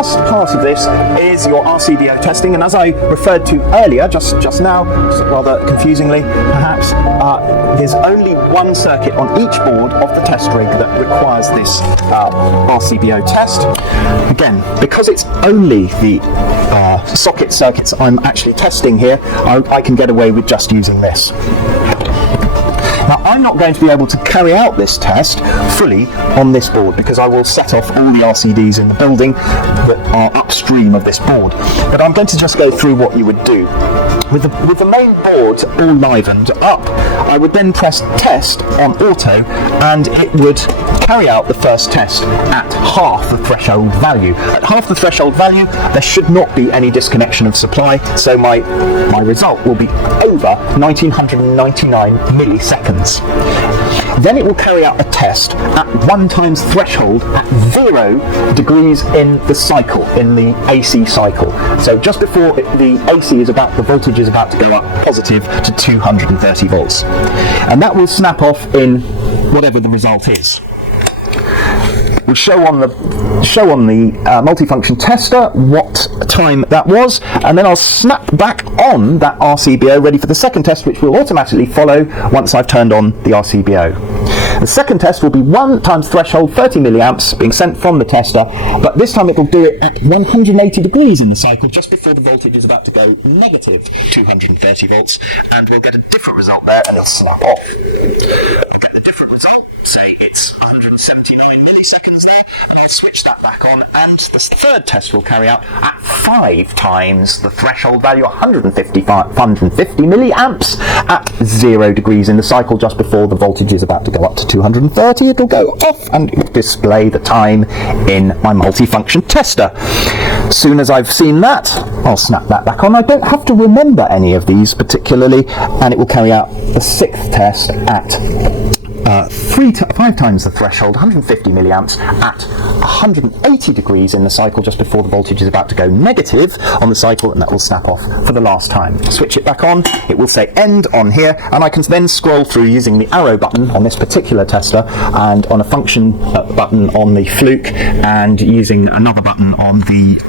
last part of this is your RCBO testing, and as I referred to earlier, just now, rather confusingly perhaps, there's only one circuit on each board of the test rig that requires this RCBO test. Again, because it's only the socket circuits I'm actually testing here, I can get away with just using this. Now, I'm not going to be able to carry out this test fully on this board because I will set off all the RCDs in the building that are upstream of this board. But I'm going to just go through what you would do. With the main board all livened up, I would then press test on auto, and it would carry out the first test at half the threshold value. At half the threshold value, there should not be any disconnection of supply, so my result will be over 1999 milliseconds. Then it will carry out a test at 1 times threshold at 0 degrees in the cycle, in the AC cycle. So just before the AC is about, the voltage is about to go up positive to 230 volts. And that will snap off in whatever the result is. We'll show on the multifunction tester what time that was, and then I'll snap back on that RCBO ready for the second test, which will automatically follow once I've turned on the RCBO. The second test will be 1 times threshold 30 milliamps being sent from the tester, but this time it will do it at 180 degrees in the cycle just before the voltage is about to go negative 230 volts, and we'll get a different result there, and it'll snap off. We'll get the different result. Say it's 179 milliseconds there, and I'll switch that back on, and the third test will carry out at 5 times the threshold value, 150 milliamps at 0 degrees in the cycle just before the voltage is about to go up to 230. It'll go off and it will display the time in my multifunction tester. As soon as I've seen that, I'll snap that back on. I don't have to remember any of these particularly, and it will carry out the 6th test at 5 times the threshold, 150 milliamps at 180 degrees in the cycle just before the voltage is about to go negative on the cycle, and that will snap off for the last time. Switch it back on, it will say end on here, and I can then scroll through using the arrow button on this particular tester and on a function button on the Fluke, and using another button on the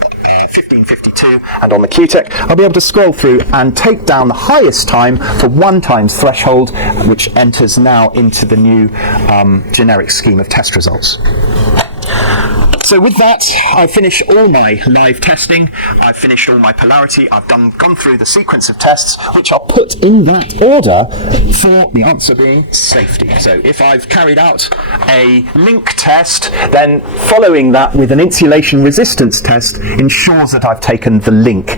1552 and on the QTech. I'll be able to scroll through and take down the highest time for 1 times threshold, which enters now into the new generic scheme of test results. So with that, I've finished all my live testing, I've finished all my polarity, I've gone through the sequence of tests, which I'll put in that order, for the answer being safety. So if I've carried out a link test, then following that with an insulation resistance test ensures that I've taken the link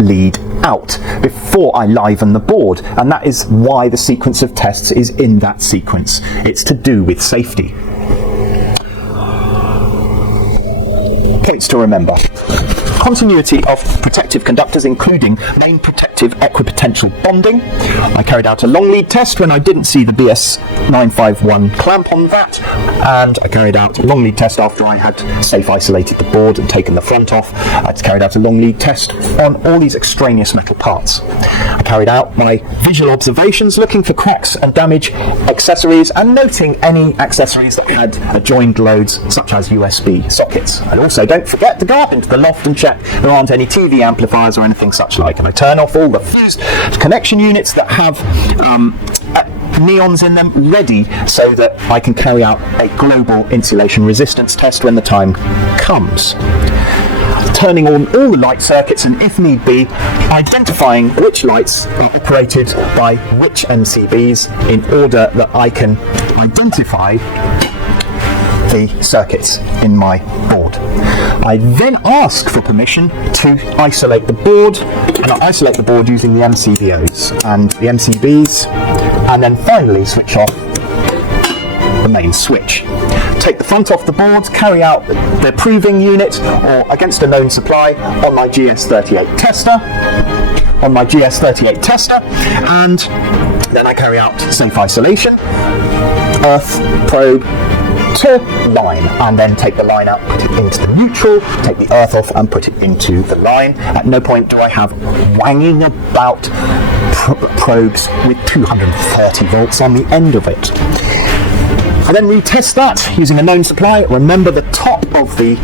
lead out before I liven the board, and that is why the sequence of tests is in that sequence. It's to do with safety. Points to remember. Continuity of protective conductors, including main protective equipotential bonding. I carried out a long lead test when I didn't see the BS951 clamp on that, and I carried out a long lead test after I had safe isolated the board and taken the front off. I carried out a long lead test on all these extraneous metal parts. I carried out my visual observations, looking for cracks and damage accessories, and noting any accessories that had adjoined loads such as USB sockets. And also don't forget to go up into the loft and check there aren't any TV amplifiers or anything such like. And I turn off all the fused connection units that have neons in them ready, so that I can carry out a global insulation resistance test when the time comes. Turning on all the light circuits, and if need be, identifying which lights are operated by which MCBs in order that I can identify the circuits in my board. I then ask for permission to isolate the board, and I isolate the board using the MCBOs and the MCBs, and then finally switch off the main switch. Take the front off the board, carry out the proving unit or against a known supply on my GS38 tester, and then I carry out safe isolation, earth probe to line, and then take the line out, put it into the neutral, take the earth off and put it into the line. At no point do I have wanging about probes with 230 volts on the end of it. I then retest that using a known supply. Remember, the top of the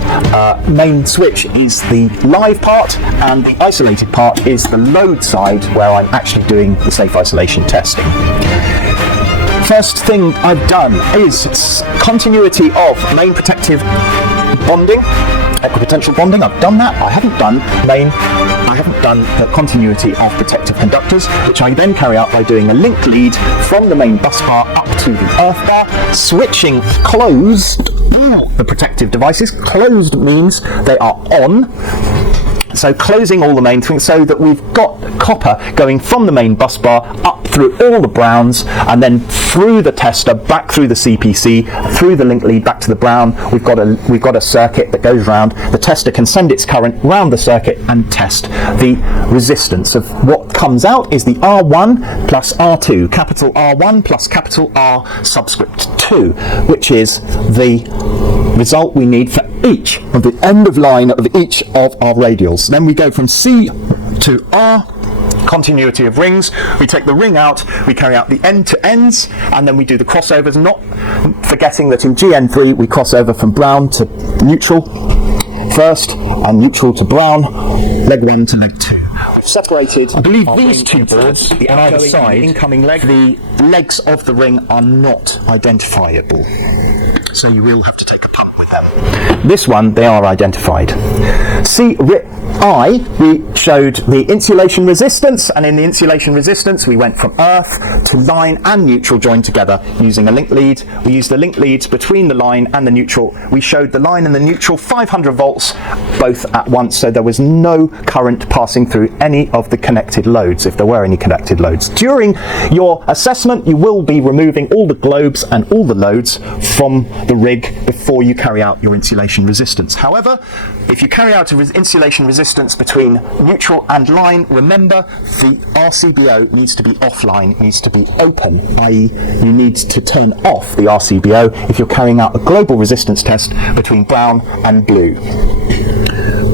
main switch is the live part, and the isolated part is the load side where I'm actually doing the safe isolation testing. First thing I've done is continuity of main protective bonding, equipotential bonding. I've done that. I haven't done the continuity of protective conductors, which I then carry out by doing a link lead from the main bus bar up to the earth bar, switching closed the protective devices. Closed means they are on. So closing all the main things so that we've got copper going from the main bus bar up through all the browns and then through the tester, back through the CPC, through the link lead back to the brown. We've got a circuit that goes round. The tester can send its current round the circuit and test the resistance of what comes out is the R1 plus R2, capital R1 plus capital R subscript 2, which is the result we need for each of the end of line of each of our radials. Then we go from C to R, continuity of rings. We take the ring out, we carry out the end to ends, and then we do the crossovers, not forgetting that in GN3 we cross over from brown to neutral first and neutral to brown, leg 1 to leg 2. Separated. I believe these two boards on either side, incoming leg, the legs of the ring are not identifiable, so you will have to take a punt with them. This one, they are identified. We showed the insulation resistance, and in the insulation resistance we went from earth to line and neutral joined together using a link lead. We used the link leads between the line and the neutral. We showed the line and the neutral 500 volts both at once, so there was no current passing through any of the connected loads, if there were any connected loads. During your assessment you will be removing all the globes and all the loads from the rig before you carry out your insulation resistance. However, if you carry out an insulation resistance between neutral and line, remember the RCBO needs to be offline, needs to be open, i.e. you need to turn off the RCBO if you're carrying out a global resistance test between brown and blue.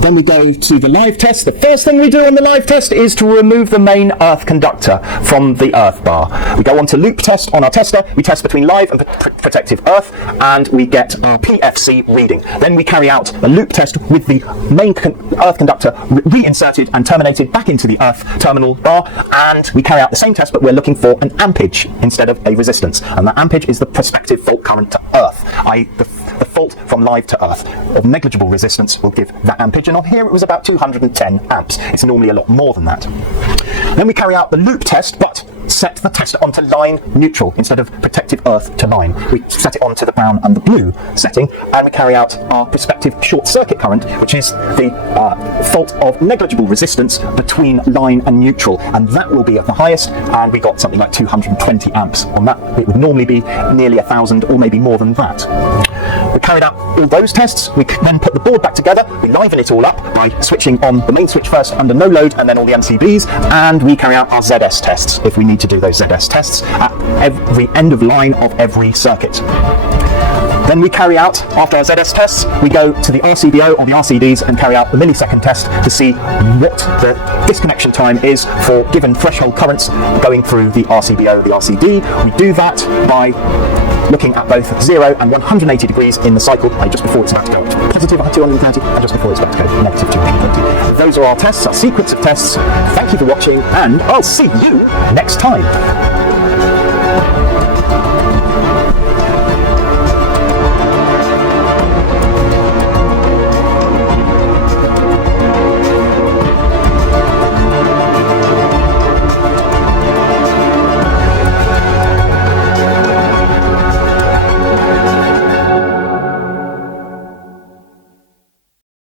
Then we go to the live test. The first thing we do in the live test is to remove the main earth conductor from the earth bar. We go on to loop test on our tester. We test between live and protective earth, and we get our PFC reading. Then we carry out a loop test with the main earth conductor reinserted and terminated back into the earth terminal bar, and we carry out the same test, but we're looking for an ampage instead of a resistance, and that ampage is the prospective fault current to earth, i.e. the fault from live to earth. Of negligible resistance will give that ampage, and on here it was about 210 amps. It's normally a lot more than that. Then we carry out the loop test, but set the tester onto line neutral instead of protective earth to line. We set it onto the brown and the blue setting, and we carry out our prospective short circuit current, which is the fault of negligible resistance between line and neutral, and that will be at the highest, and we got something like 220 amps on that. It would normally be nearly 1,000 or maybe more than that. We carried out all those tests. We then put the board back together. We liven it all up by switching on the main switch first under no load, and then all the MCBs, and we carry out our ZS tests if we need to do those ZS tests at every end of line of every circuit. Then we carry out, after our ZS tests, we go to the RCBO or the RCDs and carry out the millisecond test to see what the disconnection time is for given threshold currents going through the RCBO or the RCD. We do that by looking at both 0 and 180 degrees in the cycle, like just before it's about to go to positive 230 and just before it's about to go negative 230. Those are our tests, our sequence of tests. Thank you for watching, and I'll see you next time.